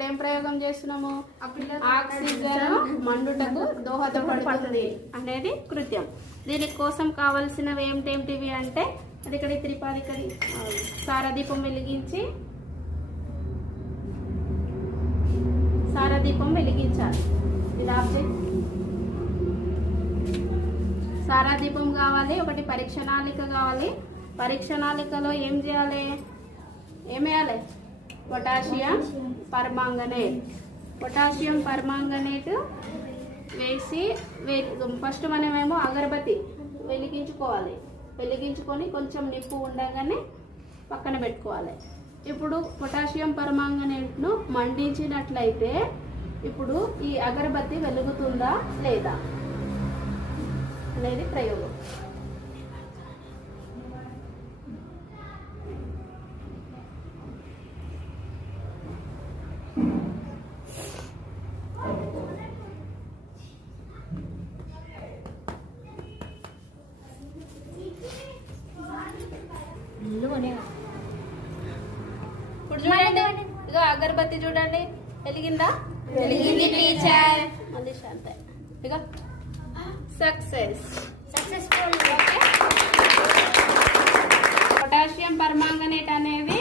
ఇప్పుడు ఏం ప్రయోగం చేస్తున్నాము? ఆక్సిజన్ మండుటకు దోహదపడుతుంది అనేది కృత్యం. దీనికోసం కావలసినవి ఏమిటేమిటివి అంటే అది ఇక్కడ త్రిపాదికది సారదీపం వెలిగించి సారదీపం వెలిగించాలి. ఇది ఆబ్జెక్ట్ సారాదీపం కావాలి. ఒకటి పరీక్షణాళిక కావాలి. పరీక్షణాళికలో ఏం చేయాలి? ఏమేయాలి? Potassium permanganate. పొటాషియం పర్మాంగనేట్ వేసి ఫస్ట్ మనమేమో అగరబత్తి వెలిగించుకోవాలి. వెలిగించుకొని కొంచెం నిప్పు ఉండగానే పక్కన పెట్టుకోవాలి. ఇప్పుడు పొటాషియం పర్మాంగనేట్ను మండించినట్లయితే ఇప్పుడు ఈ అగరబత్తి వెలుగుతుందా లేదా అనేది ప్రయోగం. ఇప్పుడు చూడండి, ఇగో అగరబత్తి చూడండి, వెలిగిందా? వెలిగింది టీచర్. మళ్ళీ శాంత ఇక సక్సెస్ఫుల్. పొటాషియం పర్మాంగనేట్ అనేది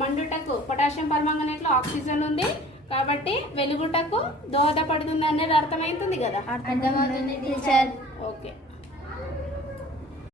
మండుటకు, పొటాషియం పర్మాంగనేట్ లో ఆక్సిజన్ ఉంది కాబట్టి వెలుగుటకు దోహదపడుతుంది అనేది అర్థమవుతుంది కదా? అర్థమవుతుంది టీచర్. ఓకే.